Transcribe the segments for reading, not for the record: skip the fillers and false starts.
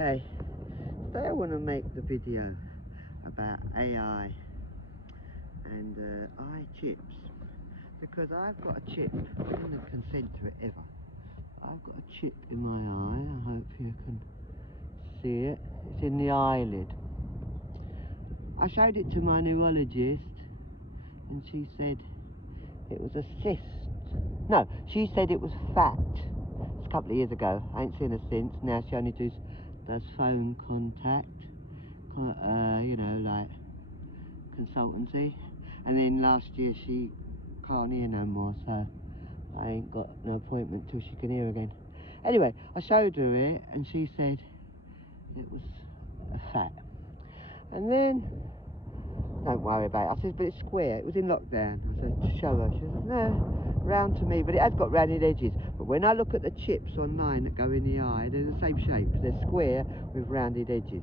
Okay, today I want to make the video about AI and eye chips, because I've got a chip. I didn't consent to it ever. I've got a chip in my eye. I hope you can see it. It's in the eyelid. I showed it to my neurologist and she said it was a cyst. No, she said it was fat. It's a couple of years ago. I ain't seen her since. Now she only does phone contact, you know, like consultancy. And then last year she can't hear no more, so I ain't got no appointment till she can hear again. Anyway, I showed her it and she said it was a fat. And then, don't worry about it. I said, but it's square. It was in lockdown. I said, to show her. She said, no, round to me, but it has got rounded edges. But when I look at the chips online that go in the eye, they're the same shape. They're square with rounded edges.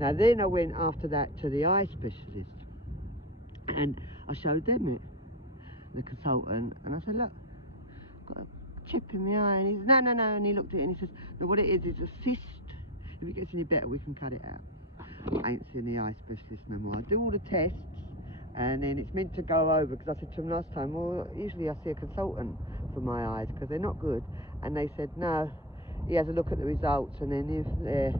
Now then I went after that to the eye specialist and I showed them it, the consultant, and I said, look, I've got a chip in my eye. And he said, no, no, no. And he looked at it and he says, no, what it is a cyst. If it gets any better, we can cut it out. I ain't seen the eye specialist no more. I do all the tests and then it's meant to go over, because I said to him last time, well, usually I see a consultant for my eyes because they're not good. And they said, no, he has a look at the results and then if they're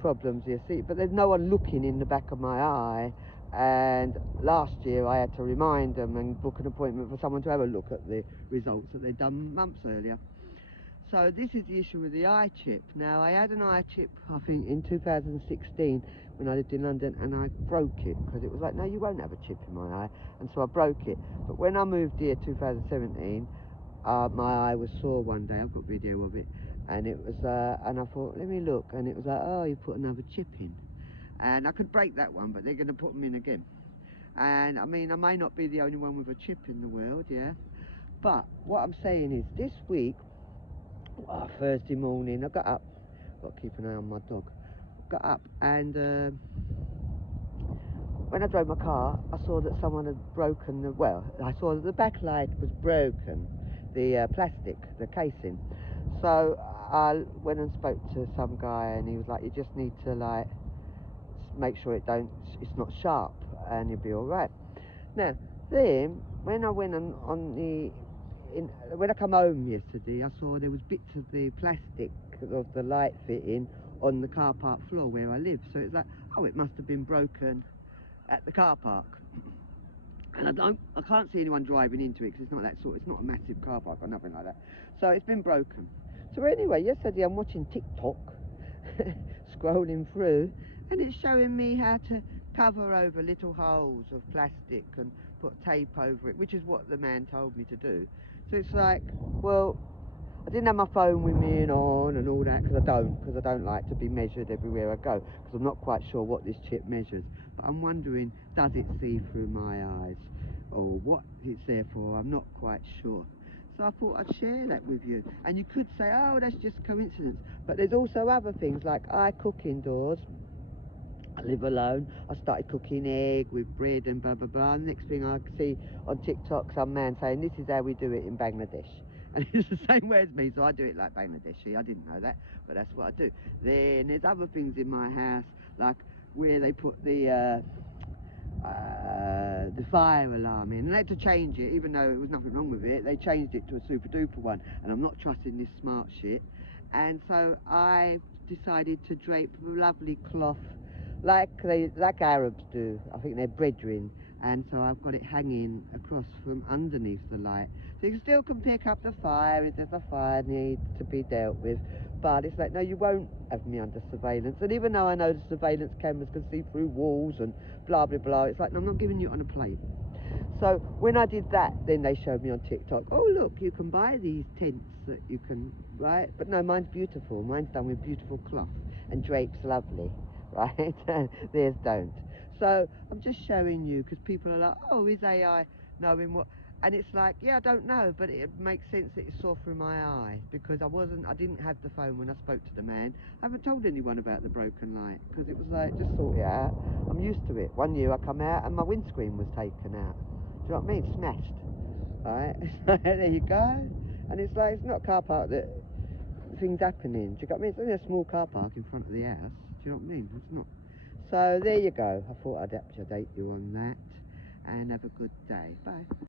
problems, you see, but there's no one looking in the back of my eye. And last year I had to remind them and book an appointment for someone to have a look at the results that they'd done months earlier. So this is the issue with the eye chip. Now I had an eye chip, I think in 2016 when I lived in London, and I broke it because it was like, no, you won't have a chip in my eye, and so I broke it. But when I moved here 2017, my eye was sore one day. I've got video of it, and it was and I thought, let me look, and it was like, oh, you put another chip in. And I could break that one, but they're going to put them in again. And I mean, I may not be the only one with a chip in the world, yeah, but what I'm saying is this week, Thursday morning, I got up, got to keep an eye on my dog, got up, and when I drove my car, I saw that someone had broken the, well, I saw that the backlight was broken, the plastic, the casing. So I went and spoke to some guy and he was like, you just need to like make sure it's not sharp and you'll be all right. Now then, when I went when I come home yesterday, I saw there was bits of the plastic of the light fitting on the car park floor where I live. So it's like, oh, it must have been broken at the car park. And I can't see anyone driving into it because it's not that sort, it's not a massive car park or nothing like that. So it's been broken. So anyway, yesterday I'm watching TikTok, scrolling through, and it's showing me how to cover over little holes of plastic and put tape over it, which is what the man told me to do. So it's like, well, I didn't have my phone with me and on and all that, because I don't like to be measured everywhere I go, because I'm not quite sure what this chip measures. But I'm wondering, does it see through my eyes, or what it's there for? I'm not quite sure. So I thought I'd share that with you. And you could say, oh, that's just coincidence. But there's also other things, like I cook indoors. I live alone. I started cooking egg with bread and blah, blah, blah. And next thing I see on TikTok, some man saying, this is how we do it in Bangladesh. And it's the same way as me, so I do it like Bangladeshi. I didn't know that, but that's what I do. Then there's other things in my house, like where they put the fire alarm in. And they had to change it, even though there was nothing wrong with it. They changed it to a super duper one, and I'm not trusting this smart shit. And so I decided to drape a lovely cloth like Arabs do. I think they're brethren, and so I've got it hanging across from underneath the light, so you still can pick up the fire if there's a fire needs to be dealt with. But it's like, no, you won't have me under surveillance. And even though I know the surveillance cameras can see through walls and blah blah blah, it's like, no, I'm not giving you it on a plate. So when I did that, then they showed me on TikTok, oh look, you can buy these tents that you can, right? But no, mine's beautiful. Mine's done with beautiful cloth and drapes lovely, right? Theirs don't. So I'm just showing you, because people are like, oh, is AI knowing what? And it's like, yeah, I don't know, but it makes sense that it saw through my eye, because I didn't have the phone when I spoke to the man. I haven't told anyone about the broken light, because it was like, just sort it out. I'm used to it. One year I come out and my windscreen was taken out. Do you know what I mean? Smashed. Right? There you go. And it's like, it's not a car park that everything's happening. Do you get what I mean? It's only a small car park in front of the house. Do you know what I mean? It's not. So there you go. I thought I'd update you on that. And have a good day. Bye.